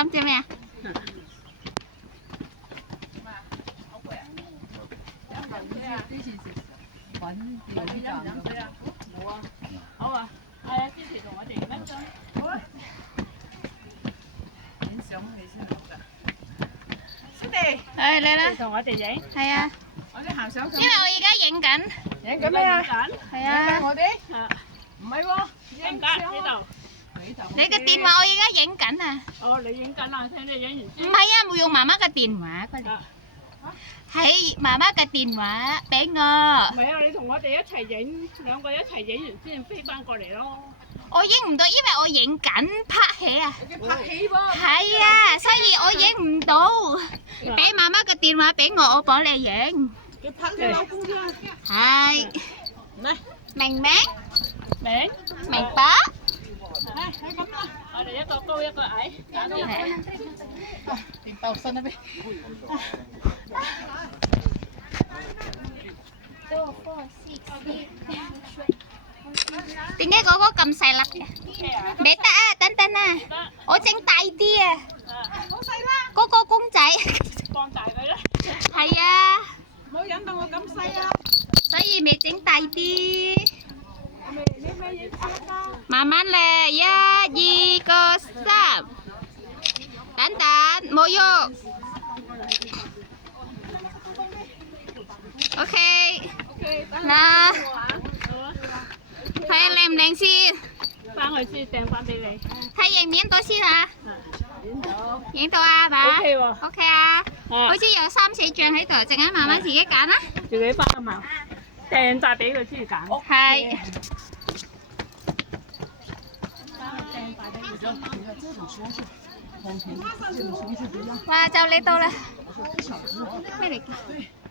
3隻咩啊？好啊，係啊，之前同我哋影一張。影相你先好㗎。小弟，嚟啦，同我哋影。係啊，我哋行相。因為我而家影緊。影緊咩啊？係啊。我哋？唔係喎，影緊呢度。你嘅電話我而家影緊啊！哦，你影緊啊？聽你影完先。唔係啊，冇用媽媽嘅電話過嚟。係媽媽嘅電話俾我。唔係啊，你同我哋一齊影，兩個一齊影完先飛翻過嚟咯。我影唔到，因為我影緊拍戲啊。拍戲喎。係啊，所以我影唔到。俾媽媽嘅電話俾我，我幫你影。你拍你老公啫。係。嚟，明唔明？明。明白。係咁啦，我哋一個高一個矮，搞掂。變鬥身啊！點解嗰個咁細粒嘅？未得啊，等等啊，我整大啲啊。好細啦。嗰個公仔。放大佢啦。係啊。唔好引到我咁細啊！所以咪整大啲。慢慢嚟，1、2個3，等等，冇喐。OK，嗱，睇下靚唔靚先。翻去先掟翻俾你。睇影唔影到先啊？影到啊，係嘛 ？OK 喎。OK 啊，好似有3、4張喺度，陣間慢慢自己揀啦。自己翻啊嘛，掟晒俾佢先揀。係。哇！就嚟到啦！咩嚟㗎？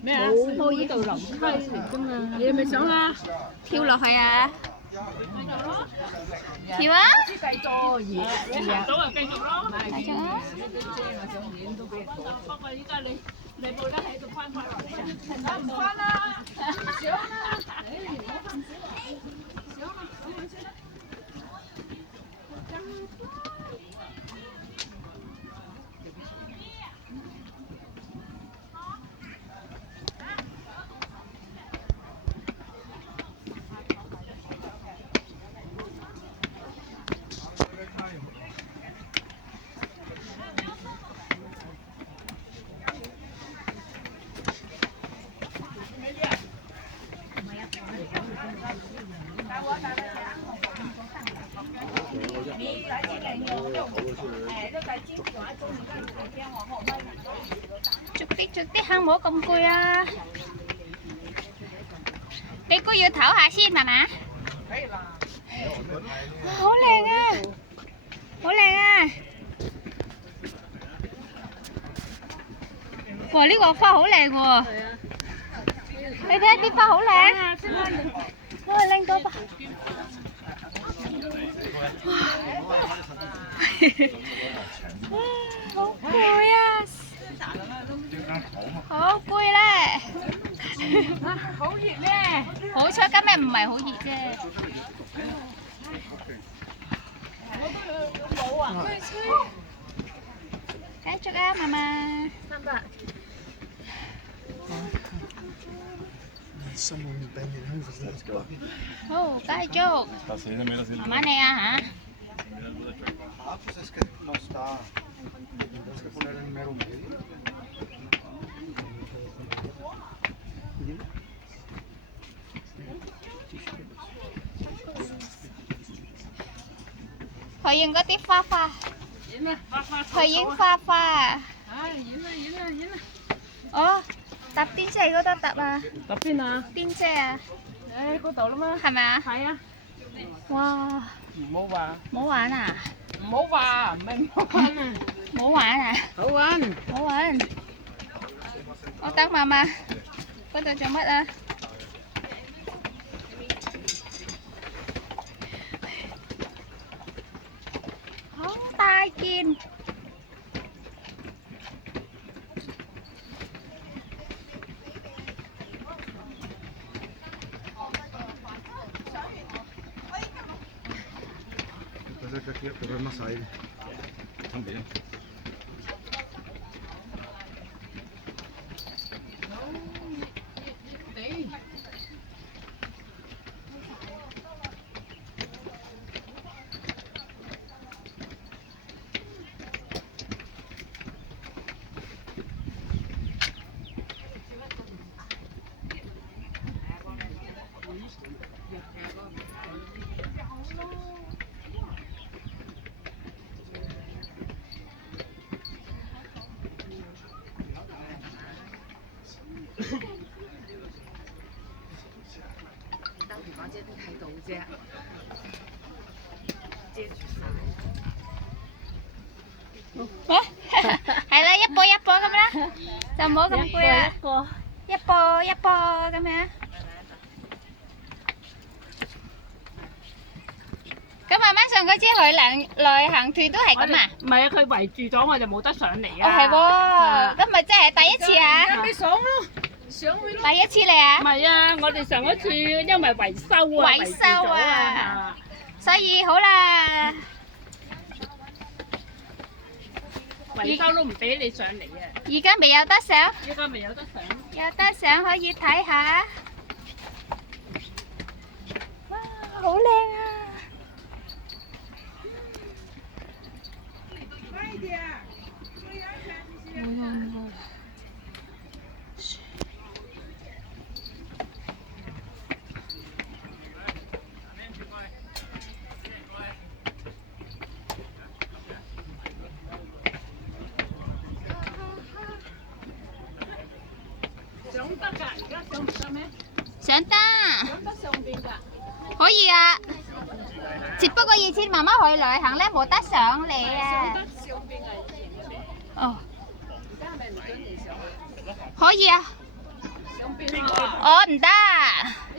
咩啊？冇呢度樓梯嚟㗎嘛？你係咪想啊？跳落去啊！跳啊！繼續嘢，你行到就繼續咯。繼續啊！不過依家你冇得喺度翻落嚟啊！唔翻啦，想啦，逐啲行，唔好咁攰啊！你估要唞下先係嘛？好靚啊！好靚啊！哇！呢個花好靚喎！你睇下啲花好靚，哇！靚到吧！好攰啊！好攰咧！好熱咧！好彩今日唔係好熱啫。冇啊！繼續啊，媽媽。300。好，繼續。慢慢嚟啊嚇。Pues es que no está. Tienes que poner en mero medio. 佢影嗰啲花花。影啦，佢影花花。唉，影啦！哦，搭電車嗰度搭啊？搭邊啊？電車啊？誒，嗰度啦嘛。係咪啊？係啊。哇！唔好話。唔好玩啊！唔好話，唔係唔好玩啊！唔好玩啊！好玩。好玩。我等媽媽。嗰度做乜啊？好大件。Entonces hay que coger más aire. También. 係啦，一波一波咁啦，就唔好咁攰啦。一波一波咁樣。咁慢慢上嗰支旅行團都係咁啊？唔係啊，佢圍住咗我就冇得上嚟哦，係啊。喎，咁咪真係第一次啊？咪上咯，上去咯。第一次嚟啊？唔係啊，我哋上一次因為維修啊，維修啊，所以好啦。維修都唔俾你上嚟啊！而家未有得上，依家未有得上。有得上可以睇下。哇，好靚啊！上得㗎，而家上唔得咩？上得，上得上邊㗎。可以啊。只不過以前媽媽去旅行咧，冇得上嚟啊。上邊係哦，而家係咪唔準你上啊？可以啊。上邊啊！我唔得，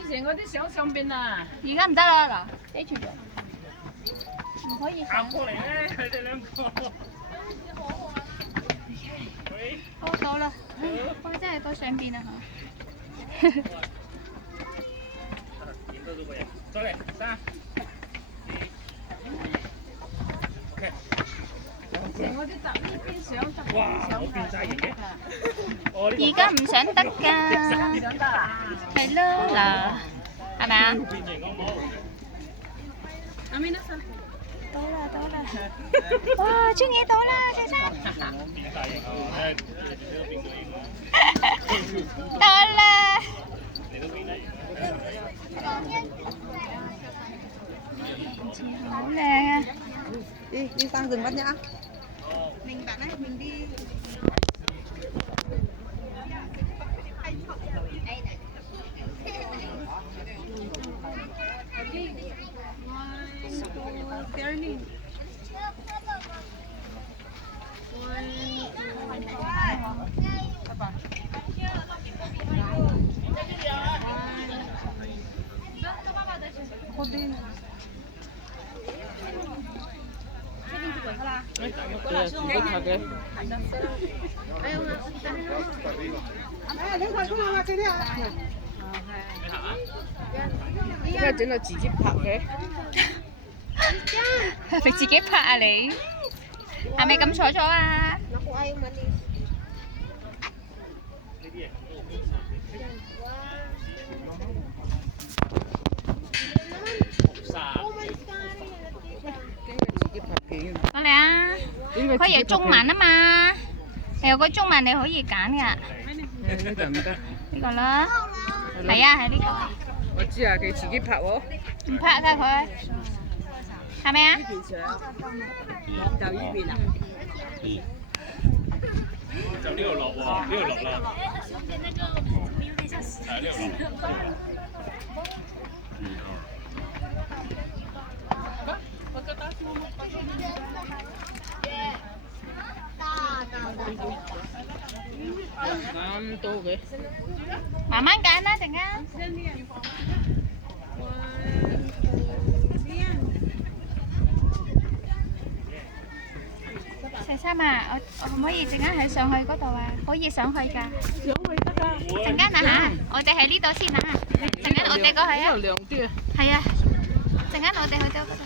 以前嗰啲上邊啊！而家唔得啦，嗱，遮住咗，唔可以上。行過嚟咧，佢哋兩個。多到啦，我真係到上邊啦嚇。再嚟3。以前嗰啲搭呢邊上，哇！我變晒型嘅。而家唔想得㗎，上得啊！係咯嗱，係咪啊？變型好冇？阿咪呢？到啦到啦！哇，終於到啦，先生。變晒型啊！變咗型啦。到啦！你都變得型。好靚啊！đi sang rừng Bát Nhã. Mình bạn ấy, mình đi. Cái này chính là chỉ拍嘅。 Phải自己拍啊你？係咪咁坐咗啊？過嚟啊！可以有中文啊嘛，有個中文你可以揀㗎。呢個唔得。呢個啦，係啊，係呢個。我知啊，佢自己拍喎。唔拍㗎佢，係咪啊？就呢邊啊。就呢度落喎，呢度落啦。係呢度落。咁多嘅。慢慢揀啦，陣間。細三啊，我可唔可以陣間喺上去嗰度啊？可以上去㗎。上去得㗎。陣間啊嚇，我哋喺呢度先啊。陣間我哋過去啊。呢度涼啲啊。係啊，陣間我哋去到嗰度。